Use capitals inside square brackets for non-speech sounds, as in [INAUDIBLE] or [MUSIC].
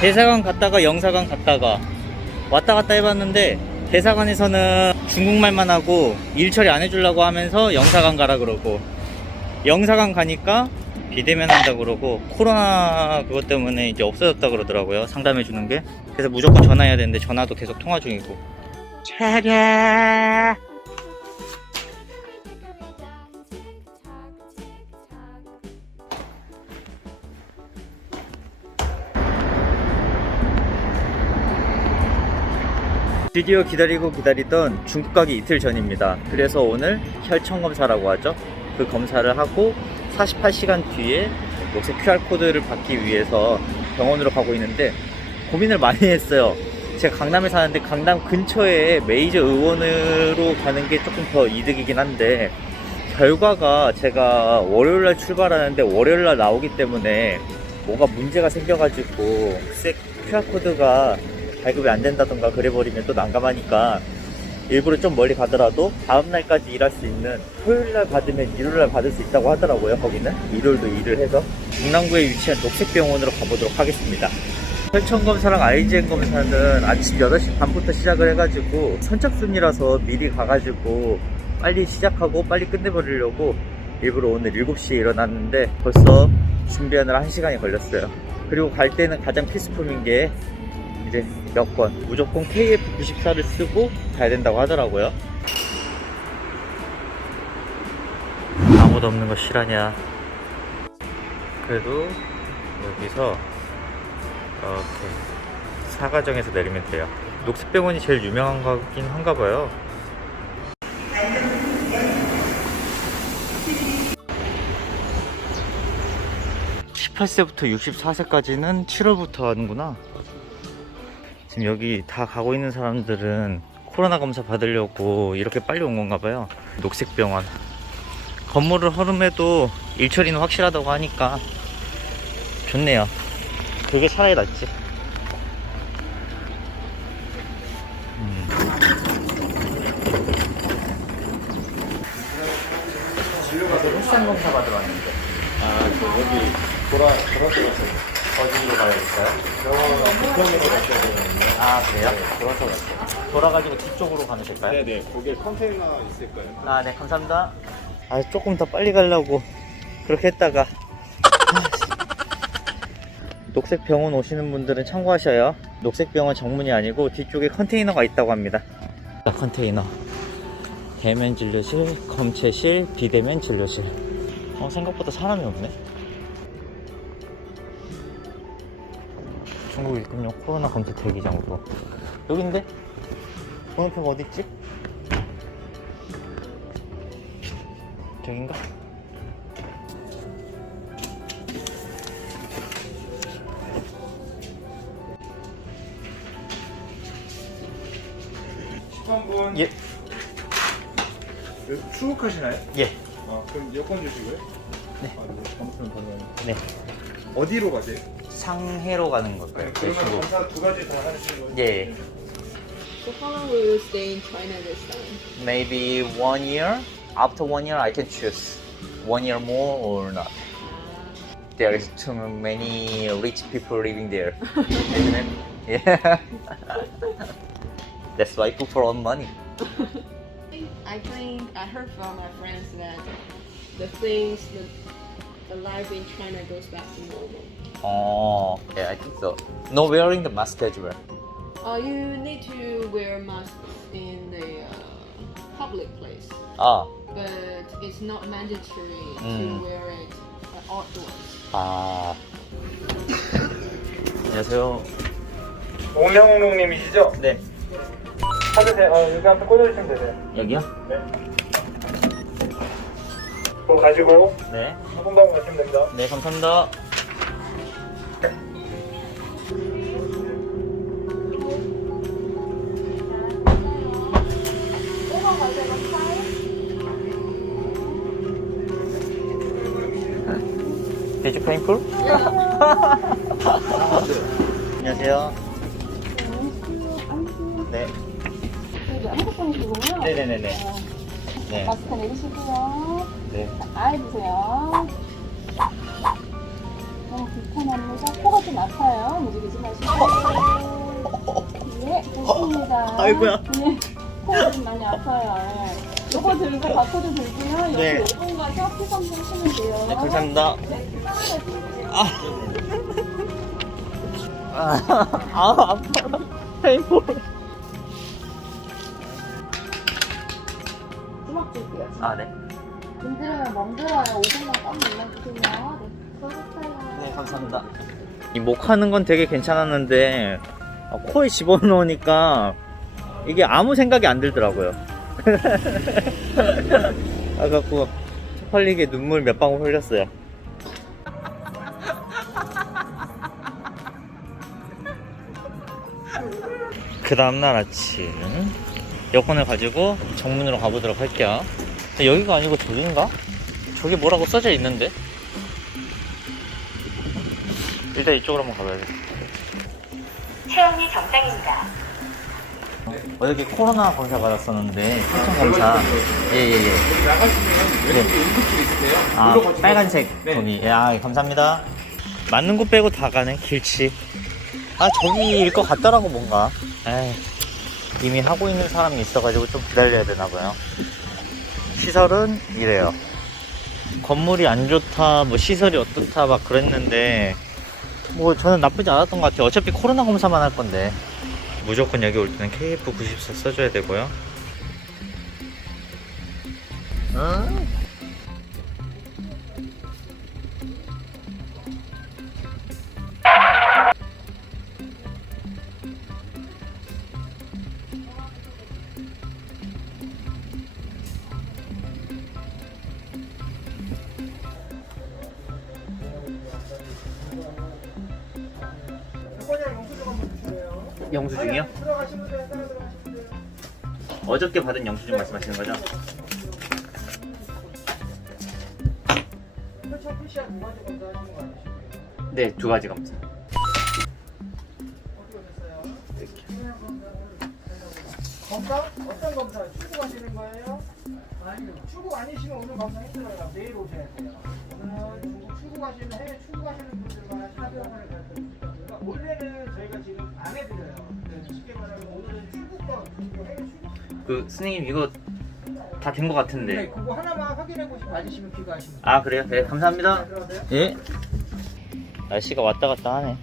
대사관 갔다가 영사관 갔다가 왔다 갔다 해봤는데 대사관에서는 중국말만 하고 일 처리 안 해주려고 하면서 영사관 가라 그러고 영사관 가니까 비대면 한다 그러고 코로나 그것 때문에 이제 없어졌다 그러더라고요 상담해 주는 게. 그래서 무조건 전화해야 되는데 전화도 계속 통화 중이고. 차례 드디어 기다리고 기다리던 중국 가기 이틀 전입니다. 그래서 오늘 혈청 검사라고 하죠. 그 검사를 하고 48시간 뒤에 녹색 QR코드를 받기 위해서 병원으로 가고 있는데 고민을 많이 했어요. 제가 강남에 사는데 강남 근처에 메이저 의원으로 가는 게 조금 더 이득이긴 한데 결과가 제가 월요일날 출발하는데 월요일날 나오기 때문에 뭐가 문제가 생겨가지고 QR코드가 발급이 안 된다던가 그래버리면 또 난감하니까 일부러 좀 멀리 가더라도 다음날까지 일할 수 있는 토요일날 받으면 일요일날 받을 수 있다고 하더라고요 거기는. 일요일도 일을 해서. 중랑구에 위치한 녹색병원으로 가보도록 하겠습니다. 혈청검사랑 IgM 검사는 아침 8시 반부터 시작을 해가지고 선착순이라서 미리 가가지고 빨리 시작하고 빨리 끝내버리려고 일부러 오늘 7시에 일어났는데 벌써 준비하느라 1시간이 걸렸어요. 그리고 갈 때는 가장 필수품인 게 이제 여권. 무조건 KF94를 쓰고 가야 된다고 하더라고요. 아무도 없는 거 실하냐. 그래도 여기서 이렇게 사가정에서 내리면 돼요. 녹색병원이 제일 유명한 거긴 한가 봐요. (18세부터 64세까지는 7월부터 하는구나 지금 여기 다 가고 있는 사람들은 코로나 검사 받으려고 이렇게 빨리 온 건가 봐요. 녹색병원. 건물을 허름해도 일처리는 확실하다고 하니까 좋네요. 그게 차라리 낫지. 음. 헬스장 검사 받으러 왔는데 아, 저 여기 돌아, 돌아서 어디로 가야 될까요? 병원 부평으로 가셔야 되는데. 아 그래요? 돌아서 갈게요. 돌아가지고 뒤쪽으로 가면 될까요? 네네, 거기에 컨테이너 있을 거예요. 아, 네, 감사합니다. 아, 조금 더 빨리 가려고 그렇게 했다가. [LAUGHS] 녹색 병원 오시는 분들은 참고하셔요. 녹색 병원 정문이 아니고 뒤쪽에 컨테이너가 있다고 합니다. 자, 컨테이너. 대면 진료실, 검체실, 비대면 진료실. 어, 생각보다 사람이 없네. 중국 일급용 코로나 검사 대기장으로. 여긴데? 번호표가 어딨지? 저긴가? 한 분, 예, 출국하시나요? 예. 아, 그럼 여권 주시고요. 네. 아, 네. 잠시만 번호. 네. 어디로 가세요? 상해로 가는 걸까요? 네, 네, 그러면 중국. 검사 두 가지 다 하시는 거예요? 예. So how long will you stay in China this time? Maybe one year. After one year, I can choose one year more or not. There is too many rich people living there, [LAUGHS] isn't it? Yeah. [LAUGHS] That's why people earn money. I think I heard from my friends that the things, the, the life in China goes back to normal. Oh, yeah, I think so. No wearing the mask as well. Uh, you need to wear masks in the uh, public place, Ah, but it's not mandatory Mm. to wear it uh, outdoors. 아. 안녕하세요. 공명농님이시죠? 네. 찾으세요. 어, 여기 앞에 꽂아주시면 되세요. 여기요? 네. 그거 가지고 네. 소금방 가시면 됩니다. 네, 감사합니다. Did you painful? [LAUGHS] 안녕하세요. 네. 여기 한국분이시군요. 네네네네. 네. 마스크 내리시고요. 네. 아이 드세요. 네, 불편합니다. 코가 좀 아파요. 움직이지 마시고. 예, 좋습니다. 아이고야. 예, 코가 좀 많이 아파요. 요거 들고 바코드 들고요. 여기 네. 5분 가서 피검 좀 하시면 돼요. 네, 감사합니다. 네. 아, 아 아파. 페인볼. 주먹 줄게요. 아, 네. 힘들으면 멍들어요. 5분만 딱 눌러주세요. 네, 수고하셨어요. 네, 감사합니다. 이 목하는 건 되게 괜찮았는데 아, 코에 집어넣으니까 이게 아무 생각이 안 들더라고요. [LAUGHS] 아, 갖고 쪽팔리게 눈물 몇 방울 흘렸어요. 그 다음날 아침 여권을 가지고 정문으로 가보도록 할게요. 여기가 아니고 저긴가? 저기 뭐라고 써져 있는데? 일단 이쪽으로 한번 가봐야 돼. 체온이 정상입니다. 어저께 코로나 검사 받았었는데 혈청 검사 예예예 네. 아 빨간색 종이 예, 아 감사합니다 맞는 곳 빼고 다 가네 길치 아 저기일 것 같더라고 뭔가 에이, 이미 하고 있는 사람이 있어가지고 좀 기다려야 되나봐요. 시설은 이래요. 건물이 안 좋다 뭐 시설이 어떻다 막 그랬는데 뭐 저는 나쁘지 않았던 것 같아요. 어차피 코로나 검사만 할 건데. 무조건 여기 올 때는 KF94 써줘야 되고요. 영수증이요? 어저께 받은 영수증 말씀하시는 거죠? 네, 두 가지 검사. 검사? 어떤 검사? 출국하시는 거예요? 아니요. 출국 아니시면 오늘 검사 힘들어요. 내일 오셔야 돼요. 출국하시는 해외 출국하시는 분들만 겁니다. 그러니까 원래는 저희가 지금 안 해드려요. 그래서 쉽게 말하면 오늘은 출국권, 중국 해외 출국. 그 스님 이거 다 된 것 네, 같은데. 그거 하나만 확인해 보시고 맞으시면 귀가하시면. 아 그래요? 네, 감사합니다. 들어가세요. 예. 날씨가 왔다 갔다 하네.